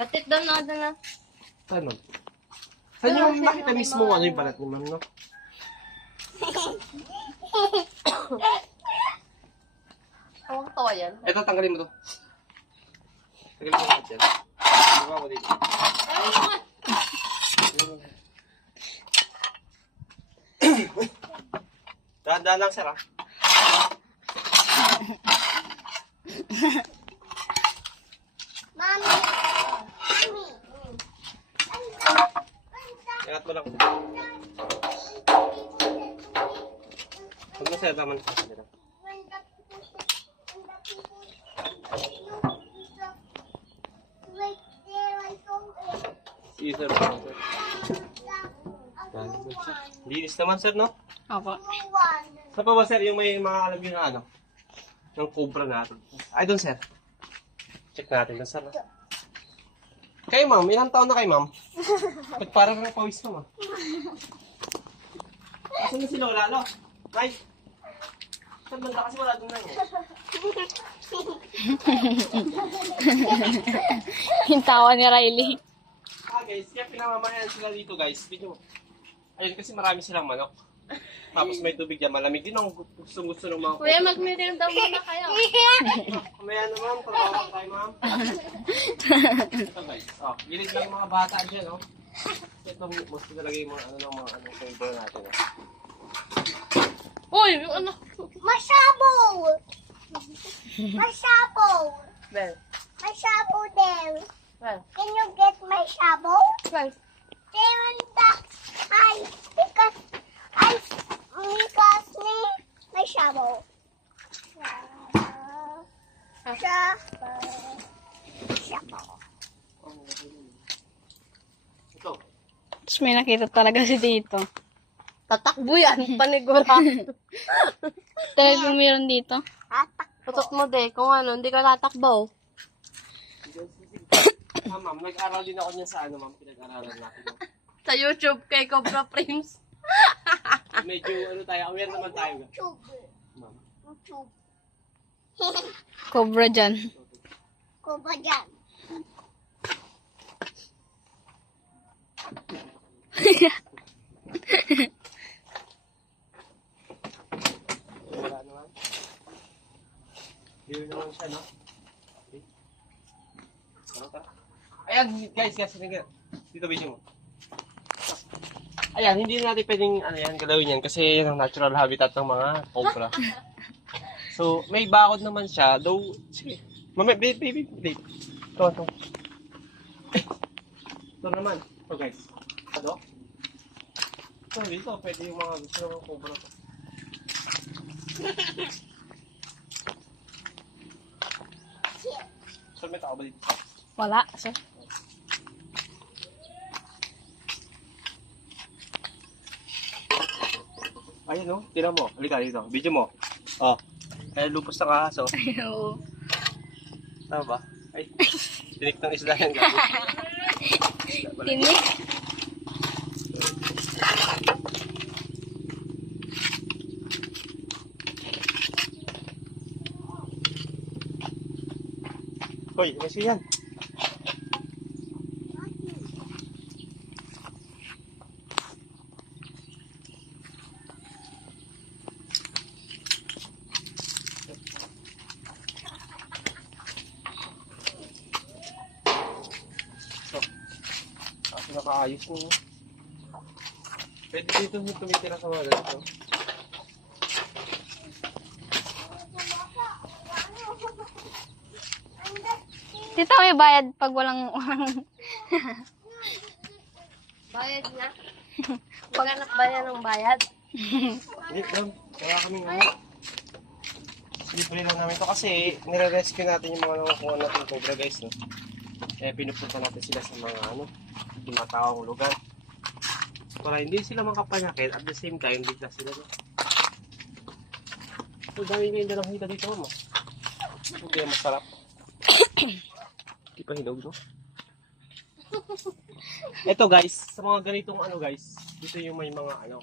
Batit doon na, doon na. Ano? Saan yung nakita mismo ano yung balat ni ma'am, no? Huwag tawa yan. Ito, tanggalin mo to. Tanggalin mo lahat yan. Gawa ko dito. Dahan-dahan lang, sir, ha? Mami. Ingat mo lang. Huwag mo, sir, naman sa kanila. Sige, sir. Linis naman, sir, no? Opo. Saan pa ba, sir, yung may mga alam yun na ano? Yung cobra natin. Ay, doon, sir. Check natin doon, sir. Kayo, ma'am. Ilang taon na kayo, ma'am? Ba't parang kang pawis, ma'am? Asan na si Lola, lo? Ay! Saan banda kasi wala doon na yun? Yung tawa ni Riley. Guys, kaya pinamamayan sila dito, guys. Video mo. Ayun, kasi marami silang manok. Tapos may tubig dyan. Malamig din ang gusto ng mga Kuya, mag-meeting daw muna kayo. Mamaya na, ma'am. Trabaho tayo, ma'am. Ito, guys. Oh, gilid lang yung mga bata dyan, oh. Ito, mas talaga yung mga flavor natin, oh. Uy, yung anak. Masabaw! Masabaw! Well, Masabaw there. well, Can you get my shabow? well. There because me my shabow. Shabow. Ito. Tapos may nakita talaga si dito. Tatakbo yan, panigurado. Talagang meron dito. Tutok mo de, kung ano, hindi ka tatakbo. Ma'am, nag-aral din ako niyan sa ano, ma'am. Pinag-aralan natin. No? Sa YouTube kay Cobra Frames. Medyo, ano tayo, aware naman tayo. YouTube. Ma'am. YouTube. Cobra dyan. Ko ba dyan? Wala naman. Hindi naman siya, no? Okay. Ano ka? Ayan, guys, sige. Dito video mo. Ayan, hindi natin pwedeng galawin yan kasi yan ang natural habitat ng mga cobra. So, may bakod naman siya, though, sige. Mami, baby. Ito. Ito naman. Ito, guys. Ito. So, dito, pwede yung mga gusto ng cobra. So, may tao ba dito? Wala, sir. Ayun, no? Tira mo. Halika dito. Video mo. Oh. Kaya lupos na kahaso. Oo. Tama ba? Ay. Tinik ng isda yan. Gabi. Tinik. Hoy, kasi yan. Kasi nakaayos mo. Pwede dito tumitira sa mga ganito. Tita, may bayad pag walang... Bayad na. Paghanap ba yan ng bayad? Hindi, ma'am. Kaya kaming ano. Libre lang namin to kasi nire-rescue natin yung mga nakukuha natin cobra, guys, no? Eh, pinupunta natin sila sa mga matawang lugar. Para hindi sila makapanyakit at the same time, bigla sila, no? So, dami ngayon na nakita dito, ma'am. Hindi, masarap. Hindi pa hinog, no? Ito, guys, sa mga ganitong guys, dito yung may mga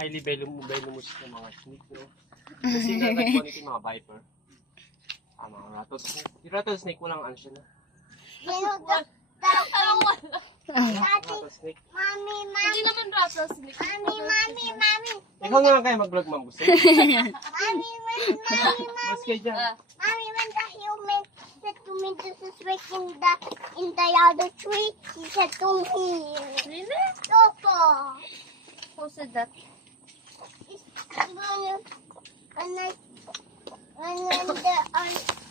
highly venomous na mga snake, no? Kasi nagkuhan ito yung mga viper. Mga rattlesnake. Yung rattlesnake, walang siya na. Rattlesnake. Mommy, Hindi mommy, naman rattlesnake. mommy. Ikaw na lang kayo mag-vlog, ma'am. Gusto niyo? Mommy, Mas kayo dyan. mommy, when the human said to me, this is right in the other tree, he said to me, Really? Papa, Who said that? it's when I, when the,